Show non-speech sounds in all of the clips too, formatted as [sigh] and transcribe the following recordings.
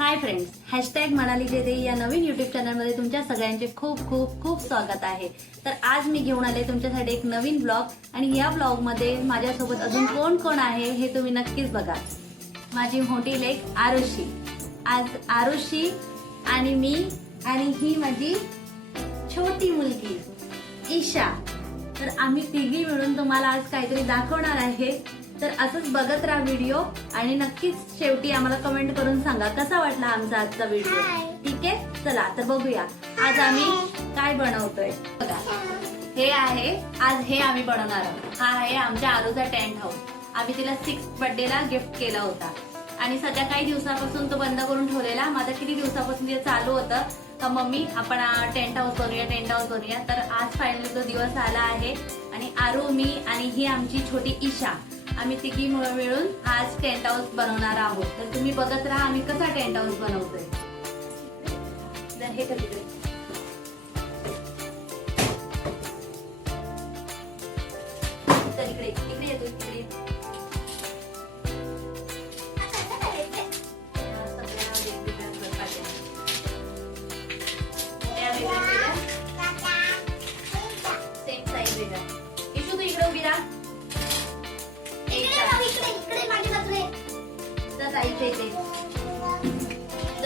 Hi friends hashtag म्हणाली जेथे या नवीन युट्यूब चॅनलमध्ये तुमच्या सगळ्यांचे खूप खूप खूप स्वागत आहे. तर आज मी घेऊन आले तुमच्यासाठी एक नवीन ब्लॉग आणि या ब्लॉगमध्ये माझ्यासोबत अजून कोण कोण आहे हे तुम्ही नक्कीच बघा. माझी मोठी लेक आरुषी. आज आरुषी आणि मी आणि ही माझी छोटी मुलगी ईशा. तर आम्ही तिघी मिळून तुम्हाला आज काहीतरी दाखवणार आहे. तर असंच बघत राहा व्हिडिओ आणि नक्कीच शेवटी आम्हाला कमेंट करून सांगा कसा वाटला आमचा आजचा व्हिडिओ. ठीक आहे? चला तर बघूया. आज आम्ही काय बनवतोय? बघा. हे आहे आज हे आम्ही बनवणार आहोत. हा आहे आमच्या आरूचा टेंट हाऊस आम्ही तिला सिक्स बर्थडेला गिफ्ट केला होता. आणि सध्या काही दिवसापासून तो बंद करून ठेवलेला. आता किती दिवसापासून ते चालू होतं का मम्मी आपण टेंट हाऊस बनवूया टेंट हाऊस बनवूया. तर आज फायनली तो दिवस आला आहे. आणि आरू मी आणि ही आमची छोटी ईशा. आम्ही तिघी मिळून आज टेंट हाऊस बनवणार आहोत. तर तुम्ही बघत राहा आम्ही कसा टेंट हाऊस बनवतोय. तर हे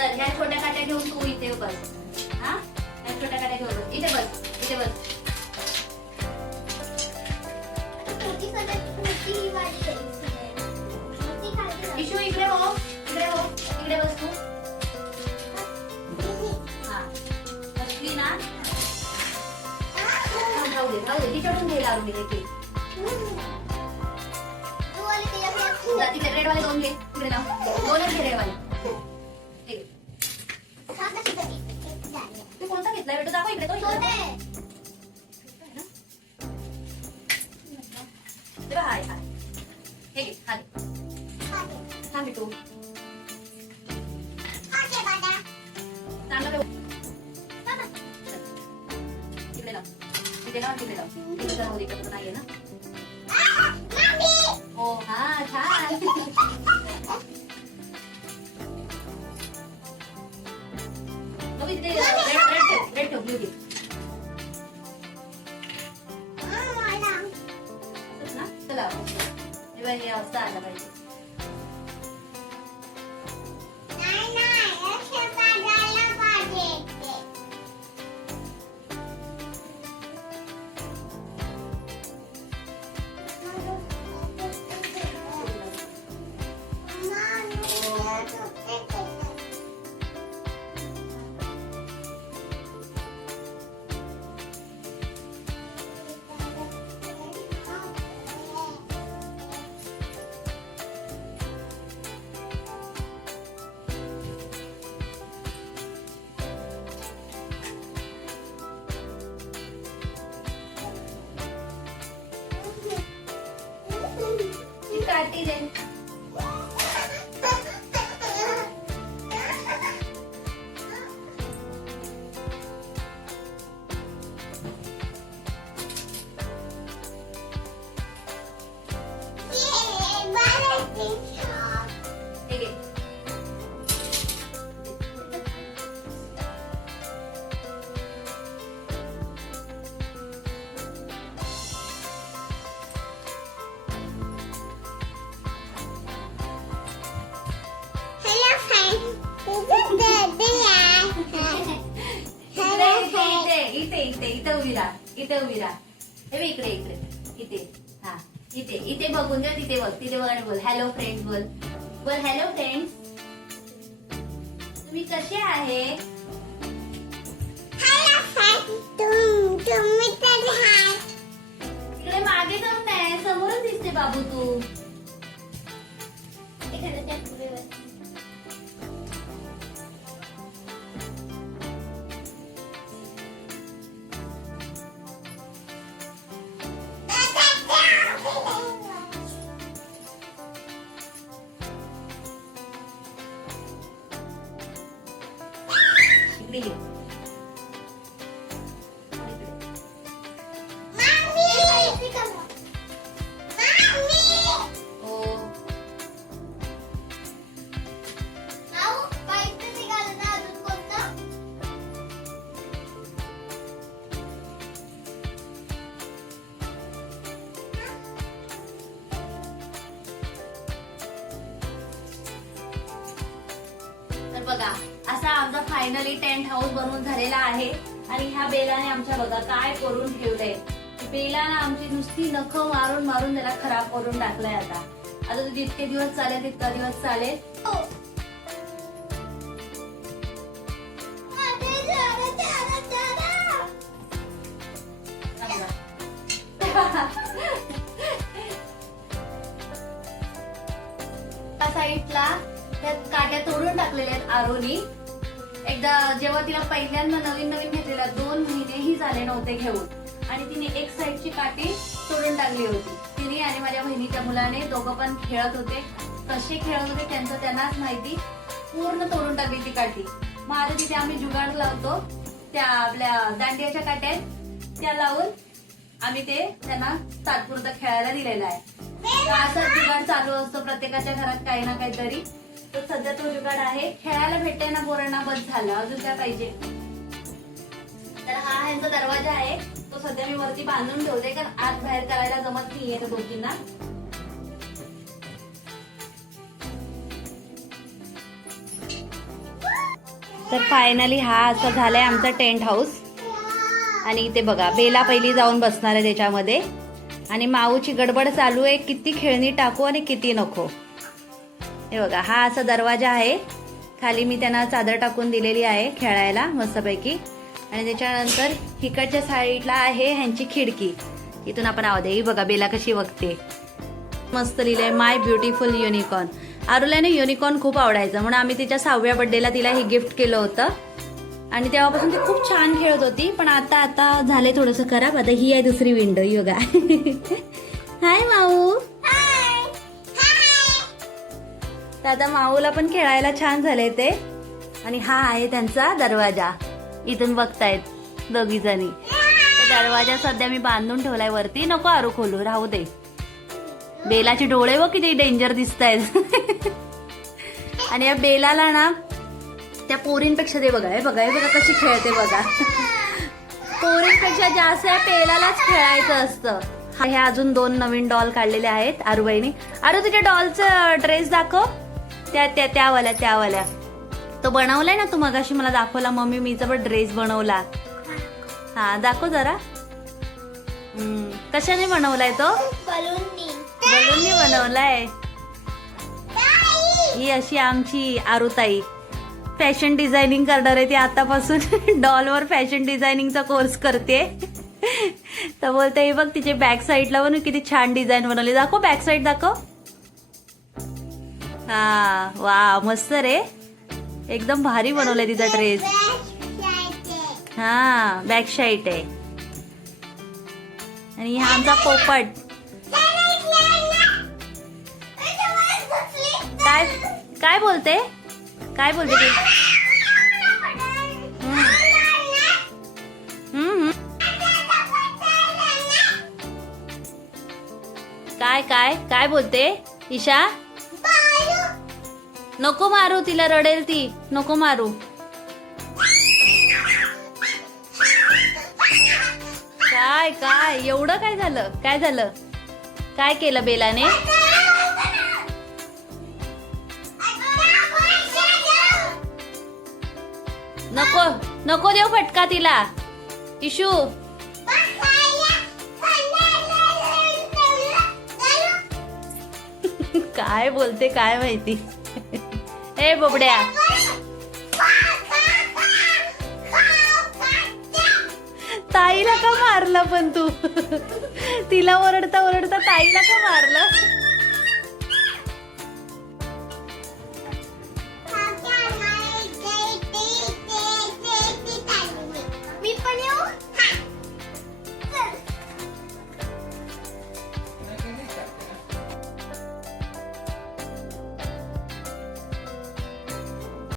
चल ह्या छोट्या काट्या घेऊन तू इथे बस. हा? ह्या छोट्या काट्या घेऊन बस. इथे बस इथे बस. इशू इकडे हो इकडे हो इकडे बस तू. हा. बसली ना? दे राहू दे. तिच्याकडून घे लावून घे. ते जा, रेड वाले दोन घे. तिकडे लाव. दोनच घे रेड घेतलाय बेटू दाखव इकडे तो इकडे. ते बघ, हा आहे, हा आहे. बेटू चांगलं. इकडे लाव. इकडे लाव तिकडे लाव. तिकडे जाऊ इकडे नाहीये ना. ती काठी इथे इथे इथे इथे इथे उभी राहा इथे उभी राहा हे इकडे इकडे इथे. हा इथे इथे बघून दे तिथे बघ तिथे बघ आणि बोल. हॅलो फ्रेंड्स बोल. बोल हॅलो फ्रेंड्स तुम्ही कसे आहे? इकडे मागे जाऊन नाही समोरच दिसते बाबू तू. बघा असा आमचा फायनली टेंट हाऊस बनवून झालेला आहे. आणि ह्या बेलाने आमच्या बघा काय करून ठेवलंय. बेलाने आमची नुसती नख मारून मारून त्याला खराब करून टाकलंय आता. आता तो जितके दिवस चालेल तितका दिवस चालेल. त्या [laughs] साईडला त्या काट्या तोडून टाकलेल्या आहेत आरोनी. एकदा जेव्हा तिला पहिल्यांदा नवीन नवीन घेतलेला दोन महिनेही झाले नव्हते घेऊन. आणि तिने एक साईडची काठी तोडून टाकली होती. तिने आणि माझ्या बहिणीच्या मुलाने दोघं पण खेळत होते. कसे खेळत होते त्यांचं त्यांनाच माहिती. पूर्ण तोडून टाकली ती काठी. मग आता तिथे आम्ही जुगाड लावतो. त्या आपल्या दांडियाच्या काट्या त्या लावून आम्ही ते त्यांना तात्पुरतं खेळायला दिलेलं आहे. तर असा जुगाड चालू असतो प्रत्येकाच्या घरात काही ना काहीतरी. तर सध्या तो जुगाड आहे. खेळायला भेटते ना पोरांना बस झालं. अजून काय पाहिजे? तर हा ह्यांचा दरवाजा आहे. तो सध्या मी वरती बांधून ठेवते कारण आत बाहेर करायला जमत नाहीये त्या दोघींना तर फायनली हा असा झालाय आमचा टेंट हाऊस आणि इथे बघा बेला पहिली जाऊन बसणार आहे त्याच्यामध्ये. आणि माऊची गडबड चालू आहे किती खेळणी टाकू आणि किती नको. हे बघा हा असा दरवाजा आहे. खाली मी त्यांना चादर टाकून दिलेली आहे खेळायला मस्तपैकी. आणि त्याच्यानंतर इकडच्या साईडला आहे ह्यांची खिडकी. इथून आपण आवाज ही बघा बेला कशी बघते मस्त लिहिलंय माय ब्युटिफुल युनिकॉर्न आरुल्याने युनिकॉर्न खूप आवडायचं. म्हणून आम्ही तिच्या सहाव्या बर्थडेला तिला हे गिफ्ट केलं होतं. आणि तेव्हापासून ती खूप छान खेळत होती. पण आता आता झाले थोडस खराब. आता ही आहे दुसरी विंडो ही बघा. [laughs] हाय माऊ. तर आता माऊला पण खेळायला छान झाले ते. आणि हा आहे त्यांचा दरवाजा. इथून बघतायत दोघी जणी तर दरवाजा सध्या मी बांधून ठेवलाय वरती. नको आरू खोलू राहू दे. बेलाचे डोळे व किती डेंजर दिसत आहेत आणि या बेलाला ना त्या पोरींपेक्षा ते बघा. हे बघा हे बघा कशी खेळते बघा. [laughs] पोरींपेक्षा जास्त या बेलालाच खेळायचं असतं. हा- हे अजून दोन नवीन डॉल काढलेले आहेत आरुबाईनी. अरे तुझ्या डॉलचं ड्रेस दाखव. त्या त्या त्यावाल्या त्यावाल्या. तो बनवलाय ना तू मगाशी मला दाखवला मम्मी मीचा पण ड्रेस बनवला. हा दाखव जरा. हम्म, कशाने बनवलाय तो? बलूननी बनवलाय. ही अशी आमची आरुताई. फॅशन डिझायनिंग करणार आहे ती आतापासून. डॉलवर फॅशन डिझायनिंगचा कोर्स करते. [laughs] तर बोलते हे बघ तिचे बॅक साईडला पण किती छान डिझाईन बनवली. दाखव बॅक साईड दाखव. हा वा मस्त रे. एकदम भारी बनवलाय तिचा ड्रेस हा बॅक शाईट आहे. आणि हा आमचा पोपट. काय काय बोलते? काय बोलते ती? काय काय काय बोलते? ईशा? नको मारू तिला रडेल ती. नको मारू. काय काय? एवढं काय झालं? काय झालं? काय केलं बेलाने? नको नको देऊ फटका तिला. इशू. [laughs] काय बोलते काय माहिती? ए बोबड्या. ताईला का मारलं पण तू? तिला ओरडता ओरडता ताईला का मारलं?